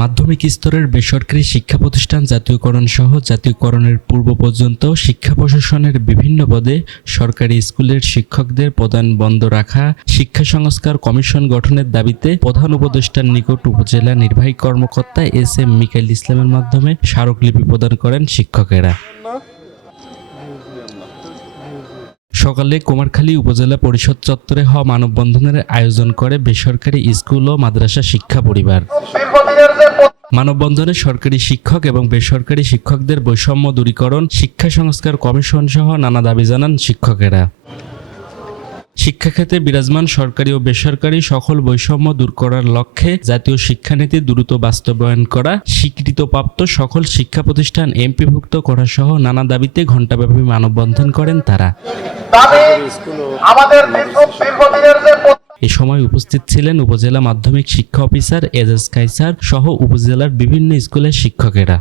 মাধ্যমিক স্তরের বেসরকারি শিক্ষা প্রতিষ্ঠান জাতীয়করণ সহ জাতীয়করণের পূর্ব পর্যন্ত শিক্ষা প্রশাসনের বিভিন্ন পদে সরকারি স্কুলের শিক্ষকদের প্রদান বন্ধ রাখা শিক্ষা সংস্কার কমিশন গঠনের দাবিতে প্রধান উপদেষ্টার নিকট উপজেলা নির্বাহী কর্মকর্তা এস.এম. মিকাইল ইসলামের মাধ্যমে স্মারকলিপি প্রদান করেন শিক্ষকেরা। সকালে কুমারখালী উপজেলা পরিষদ চত্বরে হওয়া মানববন্ধনের আয়োজন করে বেসরকারি স্কুল ও মাদ্রাসা শিক্ষা পরিবার। মানববন্ধনে সরকারি শিক্ষক এবং বেসরকারি শিক্ষকদের বৈষম্য দূরীকরণ, শিক্ষা সংস্কার কমিশন সহ নানা দাবি জানান শিক্ষকেরা। শিক্ষাক্ষেত্রে বিরাজমান সরকারি ও বেসরকারি সকল বৈষম্য দূর করার লক্ষ্যে জাতীয় শিক্ষানীতি দ্রুত বাস্তবায়ন করা, স্বীকৃতিপ্রাপ্ত সকল শিক্ষা প্রতিষ্ঠান এমপিভুক্ত করা সহ নানা দাবিতে ঘণ্টাব্যাপী মানববন্ধন করেন তারা। এ সময় উপস্থিত ছিলেন উপজেলা মাধ্যমিক শিক্ষা অফিসার এজাজ কায়সার সহ উপজেলার বিভিন্ন স্কুলের শিক্ষকেরা।